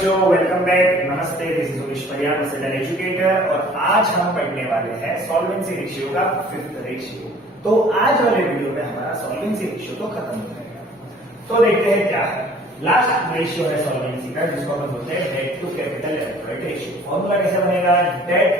बच्चों, welcome back. नमस्ते, this is Umesh Pariyar, an educator. और आज हम पढ़ने वाले हैं सॉल्वेंसी रेशियो का फिफ्थ रेशियो। तो आज वाले वीडियो में हमारा सॉल्वेंसी रेशियो तो खत्म हो जाएगा। तो देखते हैं क्या है। लास्ट रेशियो है सॉल्वेंसी का, जिसको हम बोलते हैं debt to capital employed ratio. Formula कैसे बनेगा? Debt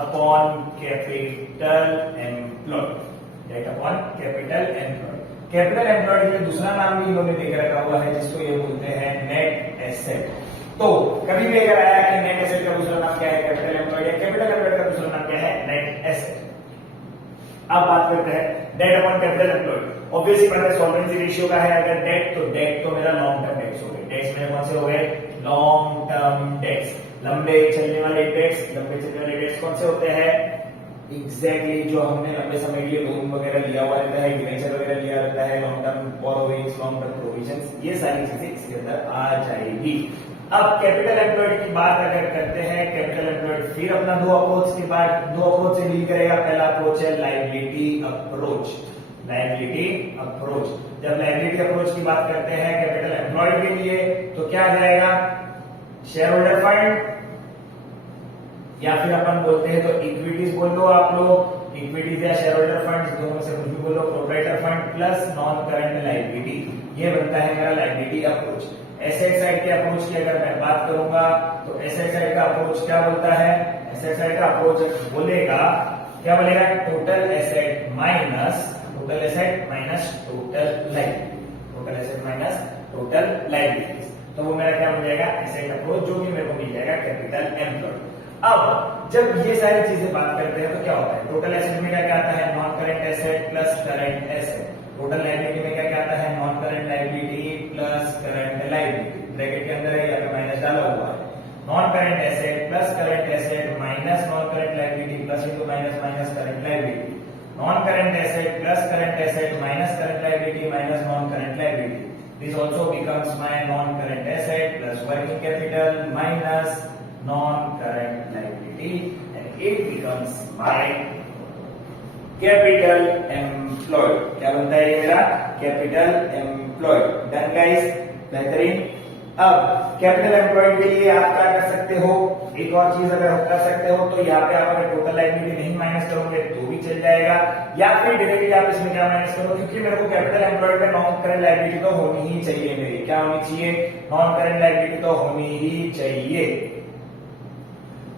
upon capital employed. Debt upon capital employed. Capital employed के दूसरा नाम भी इन्होंने देकर रखा हुआ है, जिसको ये बोलते हैं नेट एसेट। तो कभी भी अगर आया कि नेट एसेट का दूसरा नाम क्या है, कैपिटल एम्प्लॉयड, या कैपिटल एम्प्लॉयड का दूसरा नाम क्या है, नेट एसेट। अब बात करते हैं debt upon capital employed. Obviously बात है, सॉल्वेंसी रेशियो का है अगर डेट, तो डेट तो मेरा लॉन्ग टर्म डेट्स हो गए। डेट्स मेरे कौन से हो गए? Long term debts. लंबे चलने वाले डेट्स। लंबे चलने वाले डेट्स कौन से होते हैं? एग्जैक्टली जो हमने लंबे समय के लिए लोन वगैरह लिया हुआ रहता है, डिवेंचर वगैरह लिया रहता है, long term borrowings, long term provisions, ये सारी चीजें इसके अंदर आ जाएगी। अब कैपिटल एम्प्लॉयड की बात अगर करते हैं, कैपिटल एम्प्लॉयड फिर अपना दो अप्रोच से डील करेगा। पहला अप्रोच है लायबिलिटी अप्रोच। Liability approach. जब लायबिलिटी अप्रोच की बात करते हैं कैपिटल एम्प्लॉयड के लिए, तो क्या आ जाएगा? शेयर होल्डर फंड, या फिर अपन बोलते हैं तो इक्विटीज बोल लो आप लोग। इक्विटीज या शेयर होल्डर फंड, दोनों से कुछ भी बोलो। Proprietor fund plus non current liability, ये बनता है मेरा लायबिलिटी अप्रोच। एसेट साइड के अप्रोच की अगर मैं बात करूंगा, तो एसेट साइड का अप्रोच क्या बोलता है? एसेट साइड का अप्रोच बोलेगा, क्या बोलेगा? Total asset minus total asset minus total liability. Total asset minus total liabilities. तो वो मेरा क्या बन जाएगा? एसेट अप्रोच, जो भी मेरे को मिल जाएगा कैपिटल एम्प्लॉयड। अब जब ये सारी चीजें बात करते हैं तो क्या होता है? टोटल एसेट में क्या क्या आता है? Non current asset plus current asset. Total liability में क्या क्या आता है? Non current liability plus current liability. Bracket के अंदर है या फिर माइनस डाला हुआ है। Non current asset plus current asset minus non current liability plus into minus minus current liability. Non current asset plus current asset minus current liability minus non current liability. This also becomes my non-current asset plus working capital minus non-current liability, and it becomes my capital employed. क्या बनता है ये मेरा? capital employed. Done guys? बेहतरीन। अब capital employed के लिए आप क्या कर सकते हो? एक और चीज अगर आप कर सकते हो, तो यहाँ पे आप अगर टोटल लायबिलिटी नहीं माइनस करोगे तो भी चल जाएगा, या फिर डायरेक्टली आप इसमें क्या माइनस करो, क्योंकि मेरे को कैपिटल एम्प्लॉयड में नॉन करंट लायबिलिटी तो होनी ही चाहिए। मेरी क्या होनी चाहिए? नॉन करंट लायबिलिटी तो होनी ही चाहिए।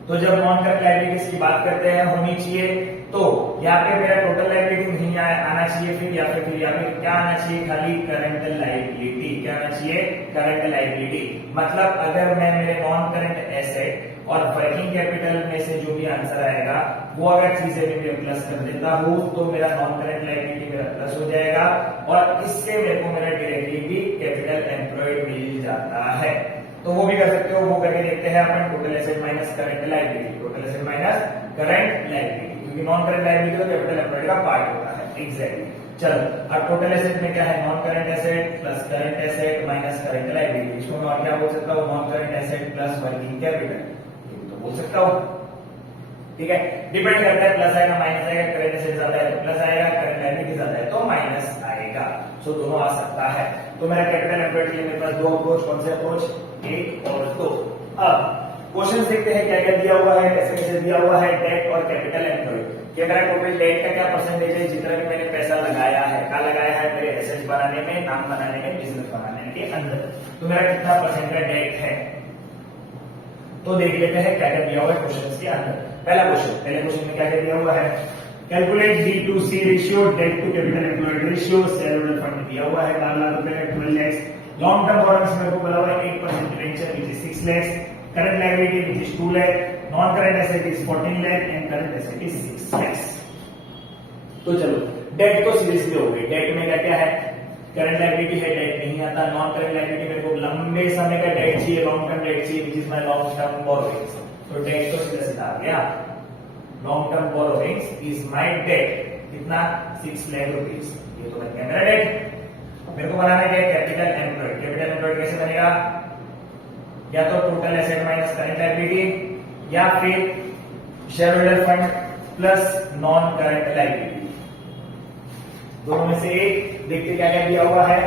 तो जब नॉन करंट लायबिलिटीज की बात करते हैं होनी चाहिए, तो यहाँ पे मेरा टोटल लायबिलिटी नहीं आना चाहिए, फिर या फिर यहाँ पे क्या आना चाहिए? खाली करंट लायबिलिटी। क्या आना चाहिए? Current liability. मतलब अगर मैं मेरे नॉन करंट एसेट और वर्किंग कैपिटल में से जो भी आंसर आएगा, वो अगर चीजें मैं प्लस कर देता हूं, तो मेरा नॉन करंट लायबिलिटी मेरा प्लस हो जाएगा, और इससे मेरे को मेरा डायरेक्टली भी कैपिटल एम्प्लॉयड मिल जाता है। तो वो भी कर सकते हो, वो करके देखते हैं अपन। Total asset minus current liability. Total asset minus current liability, क्योंकि नॉन करंट लायबिलिटी तो कैपिटल एम्प्लॉयड का पार्ट होता है। एग्जैक्टली। चलो, अब टोटल एसेट में क्या है? Non current asset plus current asset minus current liability. इसको मैं और क्या बोल सकता हूँ? Non current asset plus working capital, ये तो बोल सकता हूँ। ठीक है, डिपेंड करता है, प्लस आएगा माइनस आएगा, करंट एसेट ज्यादा है तो प्लस आएगा, करंट लायबिलिटी ज्यादा है तो माइनस आएगा। सो दोनों आ सकता है। तो मेरा कैपिटल एम्प्लॉयड के लिए मेरे पास दो अप्रोच। कौन से अप्रोच? एक और दो। अब क्वेश्चन देखते हैं क्या क्या दिया हुआ है, कैसे कैसे दिया हुआ है। डेट और कैपिटल एम्प्लॉयड कि मेरा टोटल डेट का क्या परसेंटेज है, जितना भी मैंने पैसा लगाया है, क्या लगाया है मेरे एसेट्स बनाने में, नाम बनाने में, बिजनेस बनाने के अंदर, तो मेरा कितना परसेंट का डेट है। तो देख लेते हैं क्या क्या दिया हुआ है क्वेश्चन के अंदर। पहले क्वेश्चन में क्या क्या दिया हुआ है? Calculate D2C ratio, debt to capital employed ratio. Share holder fund दिया हुआ है 12 लाख रुपए का, 12 lakhs। लॉन्ग टर्म बोरोइंग्स मेरे को बोला हुआ है 8% debenture which is 6 lakhs। Current liability which is 2 lakh। Non current asset is 14 lakh and current asset is 6 lakhs। तो चलो, डेट तो सीधे सीधे हो गई। डेट में क्या क्या है? करंट लायबिलिटी है, डेट नहीं आता। नॉन करंट लायबिलिटी मेरे को लंबे समय का डेट चाहिए, लॉन्ग टर्म डेट चाहिए which is my long term borrowings. तो डेट तो सीधा सीधा आ गया। Long term borrowings is my debt. कितना? 6 लाख रुपीज। ये तो बन गया मेरा डेट। मेरे को बनाना क्या है? Capital employed. कैपिटल एम्प्लॉयड कैसे बनेगा? या तो total asset minus current liability, या फिर share holder fund plus non current liability. दोनों में से एक। देखते क्या क्या दिया हुआ है।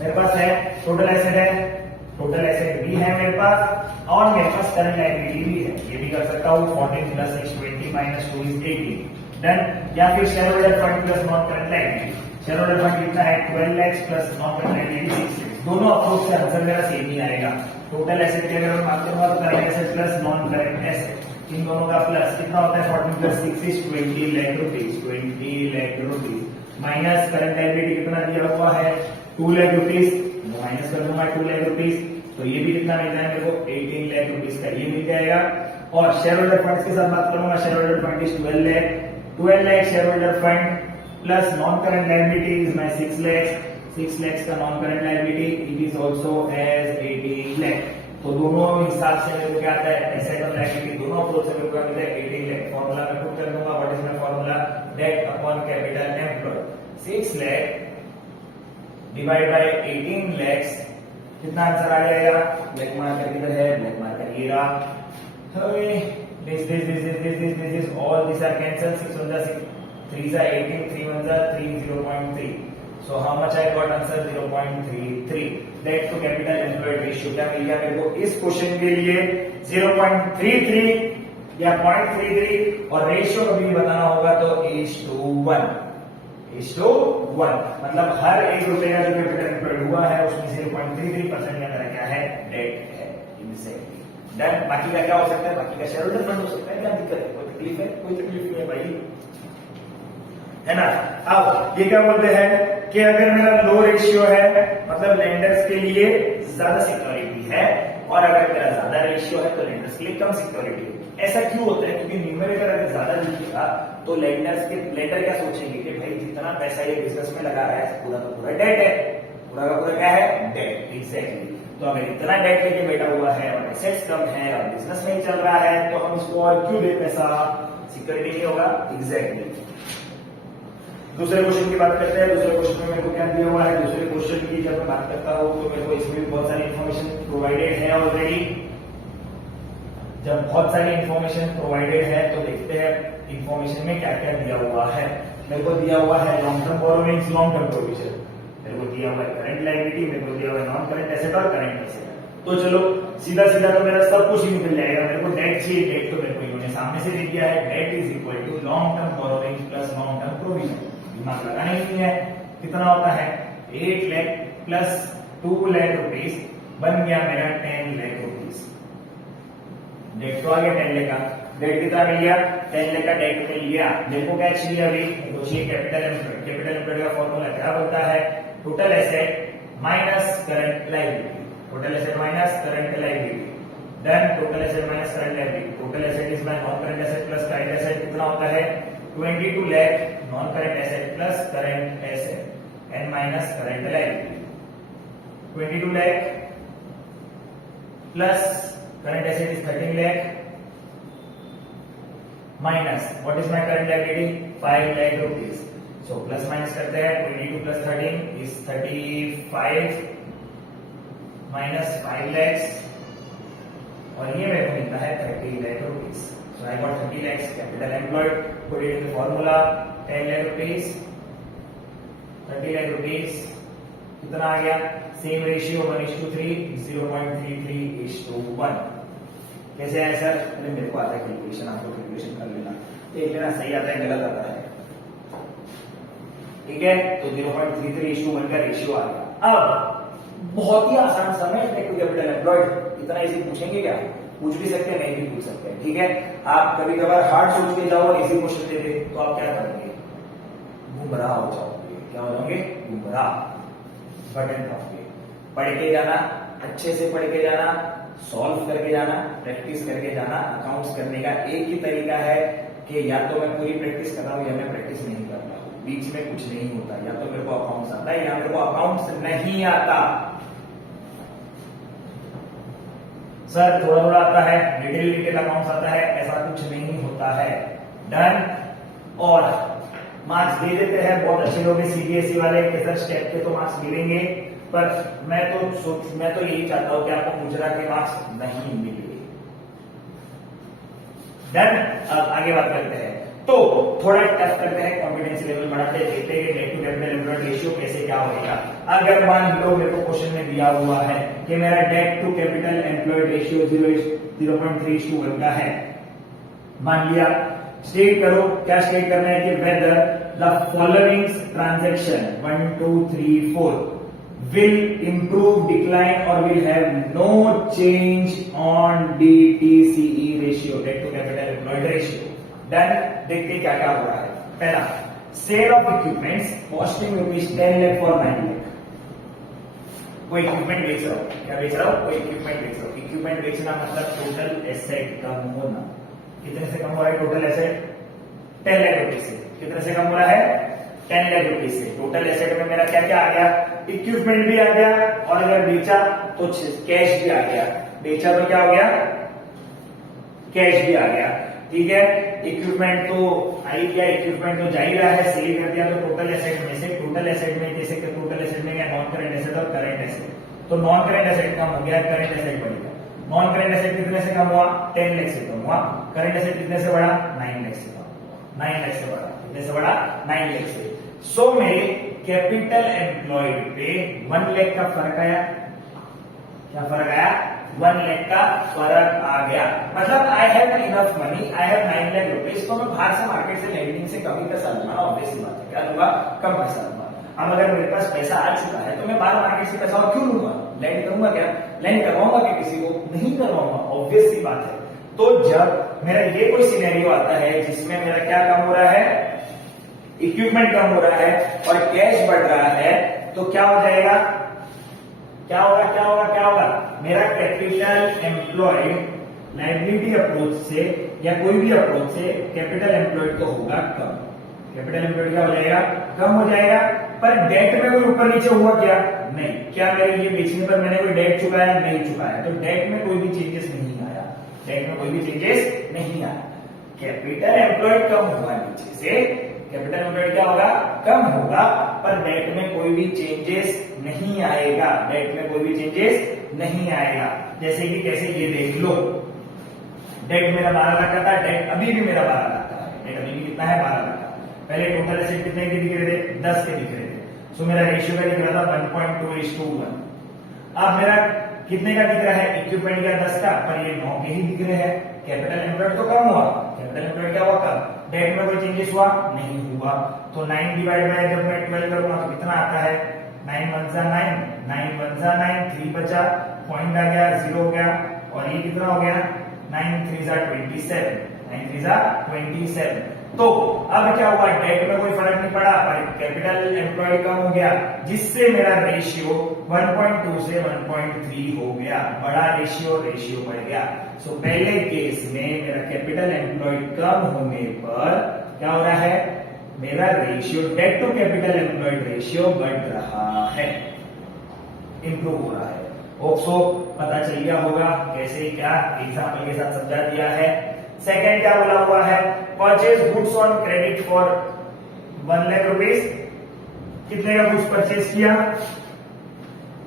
मेरे पास है टोटल एसेट है टोटल एसेट भी है मेरे पास और मेरे पास करंट लायबिलिटी भी है। ये भी कर सकता हूँ 14 प्लस 6 20 माइनस 2 इज 18 डन। या फिर share holder fund plus non current liability. Share holder fund कितना है 12 lakh plus non current liability 6 lakh. दोनों अप्रोच से आंसर मेरा सेम ही आएगा। टोटल एसेट की अगर मैं बात करूंगा तो current asset plus non current asset इन दोनों का प्लस कितना होता है 14 plus 6 is 20 lakh rupees 20 lakh rupees minus current liability कितना दिया हुआ है 2 लाख रुपीज माइनस कर दूंगा 2 लाख रुपीज तो ये भी कितना मिलता है मेरे को 18 लाख रुपीज का ये मिल जाएगा। और शेयर होल्डर फंड के साथ बात करूंगा share holder fund is 12 lakh share holder fund plus non current liability is my 6 lakhs का non current liability it is also as 18 lakh. तो दोनों हिसाब से मेरे को क्या आता है एसेट और लायबिलिटी दोनों अप्रोच से मेरे को मिलता है 18 लाख। फार्मूला मैं पुट कर दूंगा what is my formula debt upon capital employed 6 lakh divide by 18 lakhs कितना आंसर आ जाएगा। ब्लैक मार्कर किधर है ब्लैक मार्कर ये रहा। this is all these are cancelled 6 1 6 3 are 18 3 1 are 3 0.3 so how much I got answer 0.33 that to capital employed ratio क्या मिल गया मेरे को इस क्वेश्चन के लिए 0.33 या 0.33 और रेशियो कभी भी बताना होगा तो is:1 मतलब हर 1 रुपए का जो कैपिटल एम्प्लॉयड हुआ है उसमें 0.33% का मेरा क्या है डेट है डन। बाकी का क्या हो सकता है बाकी का शेयर होल्डर फंड हो सकता है क्या दिक्कत है कोई तकलीफ है कोई तकलीफ नहीं है भाई है ना। अब ये क्या बोलते हैं कि अगर मेरा लो रेशियो है मतलब लेंडर्स के लिए ज्यादा सिक्योरिटी है और अगर मेरा ज्यादा रेशियो है तो लेंडर्स के लिए कम सिक्योरिटी है। ऐसा क्यों होता है क्योंकि न्यूमरेटर अगर ज्यादा दिखेगा तो लेंडर क्या सोचेंगे कि भाई जितना पैसा ये बिजनेस में लगा रहा है पूरा का पूरा डेट है पूरा का पूरा क्या है डेट एग्जैक्टली। तो अगर इतना डेट लेके बैठा हुआ है और एसेट्स कम है और बिजनेस नहीं चल रहा है तो हम इसको और क्यों दे पैसा सिक्योरिटी नहीं होगा एग्जैक्टली। दूसरे क्वेश्चन की बात करते हैं। दूसरे क्वेश्चन में मेरे को क्या दिया हुआ है दूसरे क्वेश्चन की जब मैं बात करता हूँ तो मेरे को इसमें भी बहुत सारी इन्फॉर्मेशन प्रोवाइडेड है ऑलरेडी। जब बहुत सारी इन्फॉर्मेशन प्रोवाइडेड है तो देखते हैं इन्फॉर्मेशन में क्या क्या दिया हुआ है। मेरे को दिया हुआ है long term borrowings long term provision मेरे को दिया हुआ है करंट लायबिलिटी मेरे को दिया हुआ है नॉन करंट एसेट और करंट एसेट। तो चलो सीधा सीधा तो मेरा सब कुछ ही निकल जाएगा। मेरे को डेट चाहिए डेट तो मेरे को इन्होंने सामने से दे दिया है debt is equal to long term borrowings plus long term provision दिमाग लगाना ही नहीं है कितना होता है 8 लाख प्लस 2 लाख रुपीज बन गया मेरा 10 लाख रुपीज। डेट तो आ गया 10 लाख का डेट कितना मिल गया 10 लाख का डेट मिल गया। मेरे को क्या चाहिए अभी तो चाहिए कैपिटल एम्प्लॉयड। कैपिटल एम्प्लॉयड का फॉर्मूला क्या बनता है total asset minus current liability total asset minus current liability then total asset minus current liability total asset is my non current asset plus current asset कितना होता है 22 lakh non current asset plus current asset and minus current liability 22 lakh plus current asset is 13 lakh minus what is my current liability 5 lakh rupees. So plus minus करते हैं 22 plus 13 is 35 minus 5 lakhs और ये मेरे को मिलता है 30 lakh rupees. So I got 30 lakhs capital employed put it in the formula 10 lakh rupees 30 lakh rupees कितना आ गया सेम रेशियो 1:3 0.33:1 कैसे आया सर अरे मेरे को आता है कैलकुलेशन आपको कैलकुलेशन कर लेना देख लेना सही आता है गलत आता है ठीक है। तो 0.33:1 का रेशियो आ गया। अब बहुत ही आसान समय डेट टू कैपिटल एम्प्लॉयड इतना इजी पूछेंगे क्या पूछ भी सकते हैं नहीं भी पूछ सकते हैं ठीक है। आप कभी कभार हार्ड सोच के जाओ और इजी क्वेश्चन दे दे तो आप क्या करेंगे गुमराह हो जाओगे। क्या हो जाओगे गुमराह बटन खाओगे। पढ़ के जाना अच्छे से पढ़ के जाना सॉल्व करके जाना प्रैक्टिस करके जाना। अकाउंट्स करने का एक ही तरीका है कि या तो मैं पूरी प्रैक्टिस कर रहा हूं या मैं प्रैक्टिस नहीं कर रहा हूं बीच में कुछ नहीं होता। या तो मेरे को अकाउंट्स आता है या मेरे को अकाउंट्स नहीं आता। सर थोड़ा थोड़ा आता है डिटेल अकाउंट्स आता है ऐसा कुछ नहीं होता है डन। और मार्क्स दे देते हैं बहुत अच्छे लोग सीबीएसई वाले के सर स्टेप के तो मार्क्स मिलेंगे पर मैं तो यही चाहता हूं कि आपको गुजरात के मार्क्स नहीं मिले डन। अब आगे बात करते हैं तो थोड़ा टफ करते हैं कॉम्पिटेंसी लेवल बढ़ाते हैं देखते हैं कि debt to capital employed employed ratio कैसे क्या होगा। अगर मान लो मेरे को क्वेश्चन में दिया हुआ है कि मेरा debt to capital employed ratio 0.3:1 का है, मान लिया, स्टेट करो, क्या स्टेट करना है कि whether the following transaction 1 2 3 4 will improve, decline or will have no change on DTCE ratio, debt to capital employed ratio. Then देखते क्या क्या हो रहा है। पहला, sale of equipments costing ₹10 lakh for 9 lakh। कोई इक्विपमेंट बेच रहा हूं, क्या बेच रहा हूं, कोई इक्विपमेंट बेच रहा हूं। इक्विपमेंट बेचना मतलब टोटल एसेट कम होना। कितने से कम हो रहा है टोटल एसेट? 10 लाख रुपए से। कितने से कम हो रहा है? 10 लाख रुपए से। टोटल एसेट में मेरा क्या क्या आ गया? इक्विपमेंट भी आ गया, और अगर बेचा तो कैश भी आ गया। बेचा तो क्या हो गया? कैश भी आ गया। ठीक है, इक्विपमेंट तो आ ही गया, इक्विपमेंट तो जा ही रहा है, सेल कर दिया, तो टोटल एसेट में से, टोटल एसेट में जैसे कि टोटल एसेट में क्या, नॉन करेंट एसेट और करेंट एसेट, तो नॉन करेंट एसेट कम हो गया, करेंट एसेट बढ़ गया। नॉन करेंट एसेट कितने से कम हुआ? 10 लाख से कम हुआ। करेंट एसेट कितने से बढ़ा? 9 लाख से कम हुआ। 9 लाख से बढ़ा, कितने से बढ़ा? 9 लाख से। सो मेरे कैपिटल एम्प्लॉयड पे 1 लाख का फर्क आया। क्या फर्क आया? 1 लाख का फर्क आ गया। मतलब I have enough money, I have 9 lakh rupees, तो मैं बाहर से मार्केट से लेंडिंग से कभी पैसा लूंगा, ऑब्वियस बात है। क्या लूंगा? कम पैसा लूंगा। अब अगर मेरे पास पैसा आ चुका है तो मैं बाहर मार्केट से पैसा और क्यों लूंगा? लैंड करूंगा क्या? लैंड करवाऊंगा क्या किसी को? नहीं करवाऊंगा, ऑब्वियस सी बात है। तो जब मेरा ये कोई सिनेरियो आता है जिसमें मेरा क्या कम हो रहा है? इक्विपमेंट कम हो रहा है और कैश बढ़ रहा है, तो क्या हो जाएगा? क्या होगा? क्या होगा? क्या होगा? मेरा कैपिटल एम्प्लॉयड लायबिलिटी अप्रोच से या कोई भी अप्रोच से कैपिटल एम्प्लॉयड तो होगा कम। कैपिटल एम्प्लॉयड क्या हो जाएगा? कम हो जाएगा। पर डेट में कोई ऊपर नीचे हुआ क्या? नहीं। क्या मेरे ये बेचने पर मैंने कोई डेट चुकाया? नहीं चुकाया, तो डेट में कोई भी चेंजेस नहीं आया। डेट में कोई भी चेंजेस नहीं आया। कैपिटल एम्प्लॉयड कम हुआ नीचे से, कैपिटल एम्प्लॉयड क्या होगा? कम होगा, पर डेट में कोई भी चेंजेस नहीं आएगा। डेट में कोई भी चेंजेस नहीं आएगा। जैसे कि कैसे, ये देख लो, डेट मेरा 12 लाख का था, डेट अभी भी मेरा 12 लाख का है। डेट अभी भी कितना है? 12 लाख का। पहले टोटल एसेट कितने के दिख रहे थे? 10 के दिख रहे थे। सो मेरा रेशियो का दिख रहा था 1.2:1। अब मेरा कितने का दिख रहा है? इक्विपमेंट का 10 का, पर ये 9 के ही दिख रहे हैं। कैपिटल एम्प्लॉयड तो कम हुआ, कैपिटल एम्प्लॉयड क्या हुआ? कम। डेट में कोई चेंजेस हुआ? नहीं हुआ। तो 9 डिवाइड बाय जब मैं 12 करूंगा तो कितना आता है? 9 1 जा 9, 9 1 जा 9, 3 बचा, पॉइंट आ गया, 0 हो गया, और ये कितना हो गया? 9 3 जा 27, 9 3 जा 27। तो अब क्या हुआ? डेट में कोई फर्क नहीं पड़ा, पर कैपिटल एम्प्लॉयड कम हो गया, जिससे मेरा रेशियो 1.2 से 1.3 हो गया। बड़ा रेशियो, रेशियो बढ़ गया। सो पहले केस में मेरा कैपिटल एम्प्लॉयड कम होने पर क्या हो रहा है? मेरा ratio, debt to capital employed ratio बढ़ रहा है, इंप्रूव हो रहा है। ऑक्सो पता चल गया होगा कैसे क्या, एग्जाम्पल के साथ समझा दिया है। सेकेंड क्या बोला हुआ है? Purchase goods on credit for 1 lakh rupees. कितने का गुड्स परचेज किया?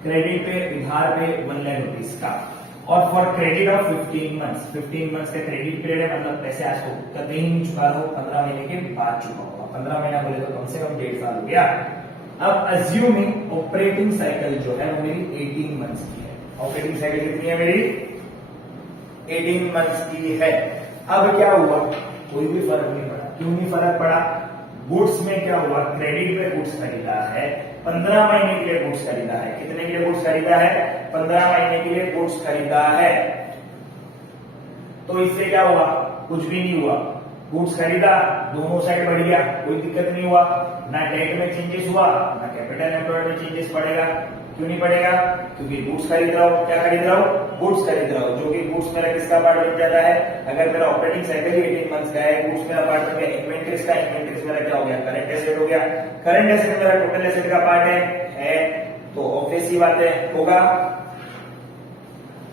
क्रेडिट पे, उधार पे 1 लाख रुपीज का, और for credit of 15 months. 15 months का क्रेडिट पीरियड है, मतलब पैसे आज को कभी नहीं चुका हो, 15 महीने के बाद चुका होगा। 15 महीना बोले तो कम से कम 1.5 साल हो गया। अब अज्यूमिंग ऑपरेटिंग साइकिल जो है वो मेरी 18 मंथ्स की है। ऑपरेटिंग साइकिल कितनी है मेरी? 18 मंथ्स की है। अब क्या हुआ? कोई भी फर्क नहीं पड़ा। क्यों नहीं फर्क पड़ा? गुड्स में क्या हुआ? क्रेडिट पे गुड्स खरीदा है, 15 महीने के लिए गुड्स खरीदा है। कितने के लिए गुड्स खरीदा है? 15 महीने के लिए गुड्स खरीदा है। तो इससे क्या हुआ? कुछ भी नहीं हुआ। गुड्स खरीदा, दोनों साइड बढ़ गया, कोई दिक्कत नहीं हुआ। ना डेट में चेंजेस हुआ, ना कैपिटल एम्प्लॉयड में चेंजेस पड़ेगा। क्यों नहीं पड़ेगा? क्योंकि गुड्स खरीद रहा हूं। क्या खरीद रहा हूं? गुड्स खरीद रहा हूं, जो कि गुड्स मेरा किसका पार्ट बन जाता है? अगर मेरा ऑपरेटिंग साइकिल ही 18 मंथ्स का है, गुड्स मेरा पार्ट बन गया इन्वेंट्रीज का। इन्वेंट्रीज मेरा क्या हो गया? करंट एसेट हो गया। करंट एसेट मेरा टोटल एसेट का पार्ट है, तो ऑब्वियस सी बात है होगा।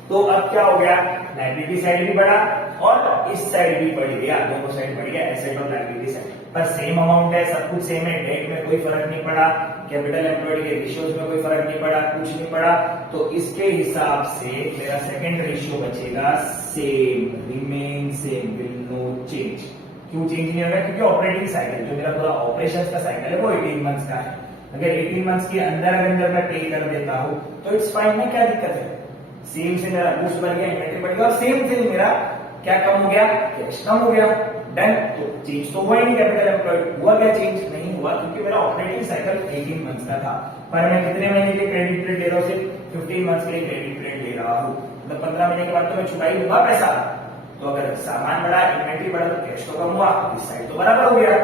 तो अब क्या हो गया? लायबिलिटी साइड भी बढ़ा और इस साइड भी बढ़ गया, दोनों साइड बढ़ गया, एसेट और लायबिलिटी साइड। पर सेम अमाउंट है, सब कुछ सेम है, डेट में कोई फर्क नहीं पड़ा, कैपिटल एम्प्लॉयड के रेशियोज में कोई फर्क नहीं पड़ा, कुछ नहीं पड़ा। तो इसके हिसाब से मेरा सेकंड रेशियो बचेगा same, remain same, will no change. क्यों चेंज नहीं होगा? क्योंकि ऑपरेटिंग साइकिल जो मेरा पूरा ऑपरेशन का साइकिल है वो 18 मंथ्स का है। अगर 18 मंथ्स के अंदर अगर जब मैं पे कर देता हूं तो इट्स फाइन में, क्या दिक्कत है? सेम से मेरा बूस्ट बढ़ गया, इन्वेंटरी बढ़ गया और सेम से मेरा क्या कम हो गया? कैश कम हो गया। डन। तो चेंज तो हुआ ही नहीं कैपिटल एम्प्लॉयड, हुआ क्या चेंज? नहीं हुआ, क्योंकि मेरा ऑपरेटिंग साइकिल 18 मंथ्स का था, पर मैं कितने महीने के क्रेडिट पीरियड ले रहा हूँ? सिर्फ 15 मंथ्स के क्रेडिट पीरियड ले रहा हूँ। मतलब 15 महीने के बाद तो मैं छुपाई दूंगा पैसा। तो अगर सामान बढ़ा, इन्वेंटरी बढ़ा तो कैश तो कम हुआ, इस साइड तो बराबर हो गया,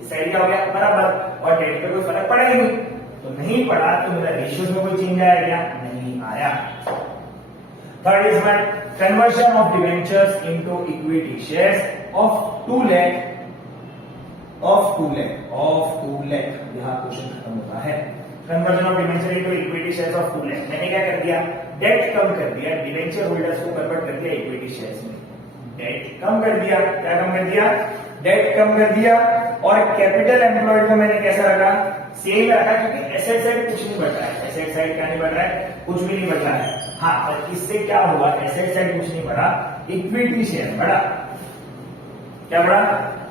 इस साइड क्या हो गया? बराबर। और डेट पे कोई फर्क पड़ा ही नहीं, तो नहीं पड़ा तो मेरा रेशियोज में कोई चेंज आया क्या? नहीं आया। Third is my conversion of debentures into equity shares of 2 lakh यहां क्वेश्चन खत्म होता है। Conversion of debenture into equity shares of 2 lakh, मैंने क्या कर दिया? डेट कम कर दिया, डिवेंचर होल्डर्स को कन्वर्ट कर दिया इक्विटी शेयर्स में। डेट कम कर दिया, क्या कम कर दिया? डेट कम कर दिया। और कैपिटल एम्प्लॉयड को मैंने कैसा रखा? सेम रखा, क्योंकि एसेट साइड कुछ नहीं बढ़ रहा है। एसेट साइड क्या नहीं बढ़ रहा है? कुछ भी नहीं बढ़ रहा है। हाँ, पर इससे क्या हुआ? एसेट साइड कुछ नहीं बढ़ा, इक्विटी शेयर बढ़ा। क्या बढ़ा?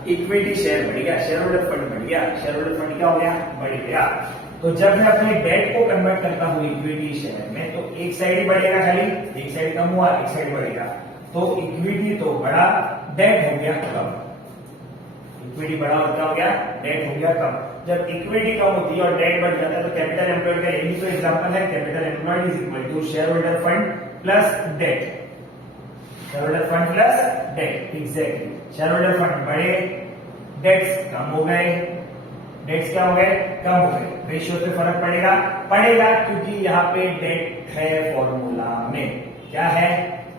इक्विटी शेयर बढ़ गया, शेयर होल्डर फंड बढ़ गया। शेयर होल्डर फंड क्या हो गया? बढ़ गया। तो जब मैं अपने डेट को कन्वर्ट करता हूं इक्विटी शेयर में, तो एक साइड ही बढ़ेगा, खाली एक साइड कम हुआ, एक साइड बढ़ेगा। तो इक्विटी तो बढ़ा, डेट हो गया कम। इक्विटी बढ़ा और क्या हो गया? डेट हो गया कम। जब इक्विटी कम होती है और डेट बढ़ जाता है तो कैपिटल एम्प्लॉयड का यही तो एग्जांपल है। Capital employed is equal to share holder fund plus debt. Share holder fund plus debt, exactly. Share holder fund बढ़े, डेट्स कम हो गए। डेट्स क्या हो गए? कम हो गए। रेशियो से फर्क पड़ेगा? पड़ेगा, क्योंकि यहाँ पे डेट है फॉर्मूला में। क्या है?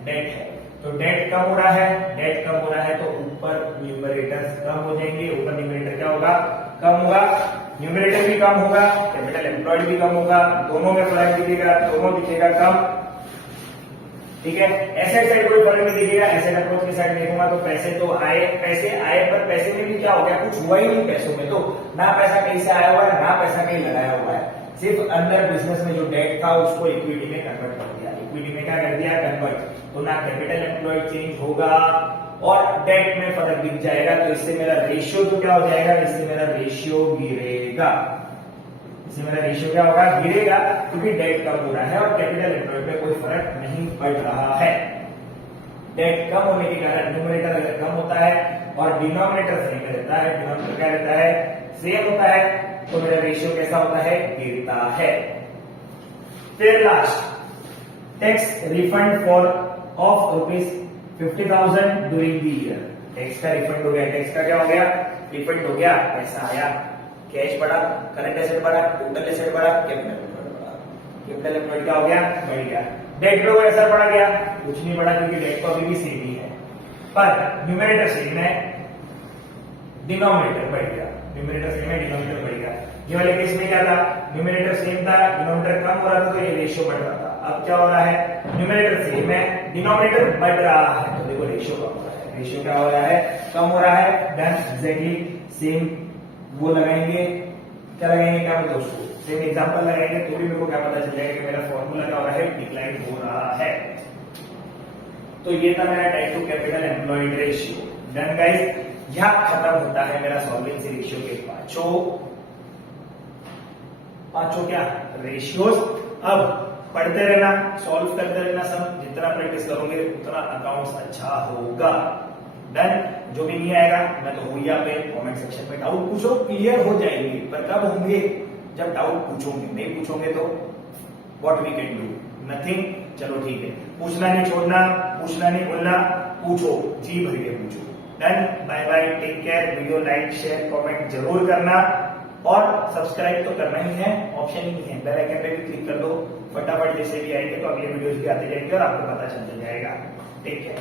डेट है। तो डेट कम हो रहा है, डेट कम हो रहा है तो ऊपर न्यूमरेटर्स कम हो जाएंगे। ऊपर न्यूमरेटर क्या होगा? कम होगा। न्यूमरेटर भी कम होगा, कैपिटल एम्प्लॉयड भी कम होगा, दोनों में फर्क दिखेगा, दोनों दिखेगा कम। ठीक है। एसेट साइड कोई फर्क नहीं दिखेगा। एसेट अप्रोच की साइड देखूंगा तो पैसे तो आए, पैसे आए, पर पैसे में भी क्या हो गया? कुछ हुआ ही नहीं पैसों में। तो ना पैसा कहीं से आया हुआ है, ना पैसा कहीं लगाया हुआ है। सिर्फ अंदर बिजनेस में जो डेट था उसको इक्विटी में कन्वर्ट कर दिया। इक्विटी में क्या कर दिया? कन्वर्ट। तो ना कैपिटल एम्प्लॉयड चेंज होगा और डेट में फर्क दिख जाएगा। तो इससे मेरा रेशियो तो क्या हो जाएगा? इससे मेरा रेशियो गिरेगा। इससे मेरा रेशियो क्या होगा? गिरेगा, क्योंकि डेट कम हो रहा है और कैपिटल एम्प्लॉयड में कोई फर्क नहीं पड़ रहा है। डेट कम होने के कारण न्यूमरेटर अगर कम होता है और डिनोमिनेटर सेम रहता है, डिनोमिनेटर क्या रहता है? सेम होता है, तो मेरा रेशियो कैसा होता है? गिरता है। फिर last, tax refund for of ₹50,000 during the year. Tax का रिफंड हो गया। टैक्स का क्या हो गया? रिफंड हो गया, पैसा आया, कैश बढ़ा, करंट एसेट बढ़ा, टोटल एसेट बढ़ा, कैपिटल एम्प्लॉयड बढ़ा। कैपिटल एम्प्लॉयड क्या हो गया? बढ़ गया। डेट पे कोई असर पड़ा गया? कुछ नहीं पड़ा, क्योंकि डेट तो अभी भी सेम ही है, पर न्यूमरेटर सेम है, डिनोमिनेटर बढ़ गया। न्यूमरेटर सेम है, डिनोमिनेटर बढ़ गया। ये वाले केस में क्या था? न्यूमरेटर सेम था, डिनोमिनेटर कम हो रहा था, तो ये रेशियो बढ़ रहा था। अब क्या हो रहा है? न्यूमरेटर सेम है, डिनोमिनेटर बढ़ रहा है, तो देखो रेशियो कम हो रहा है। रेशियो क्या हो रहा है? कम हो रहा है। देन एग्जैक्टली सेम वो लगाएंगे, क्या लगाएंगे? क्या बोलते उसको? सेम एग्जांपल लगाएंगे, तो भी मेरे को क्या पता चल जाएगा कि मेरा फॉर्मूला क्या हो रहा है? डिक्लाइन हो रहा है। तो ये था मेरा type two capital employed ratio. Done guys. यहां खत्म होता है मेरा सॉल्वेंसी रेशियो के पांचों क्या? रेशियोज। अब पढ़ते रहना, सॉल्व करते रहना, सब जितना प्रैक्टिस करोगे उतना अकाउंट्स अच्छा होगा। डन। जो भी नहीं आएगा मैं तो हुई पे कमेंट सेक्शन में डाउट पूछो, क्लियर हो जाएंगे। पर कब होंगे? जब डाउट पूछोगे। नहीं पूछोगे तो what we can do? Nothing. चलो ठीक है, पूछना नहीं छोड़ना, पूछना नहीं बोलना, पूछो, जी भर के पूछो। Done. Bye bye, take care. Video like share comment जरूर करना और सब्सक्राइब तो करना ही है, ऑप्शन ही है, बेल आइकन पे भी क्लिक कर दो। फटाफट जैसे भी आएंगे तो अगले वीडियोस भी आते जाएंगे और आपको पता चल जाएगा। Take care.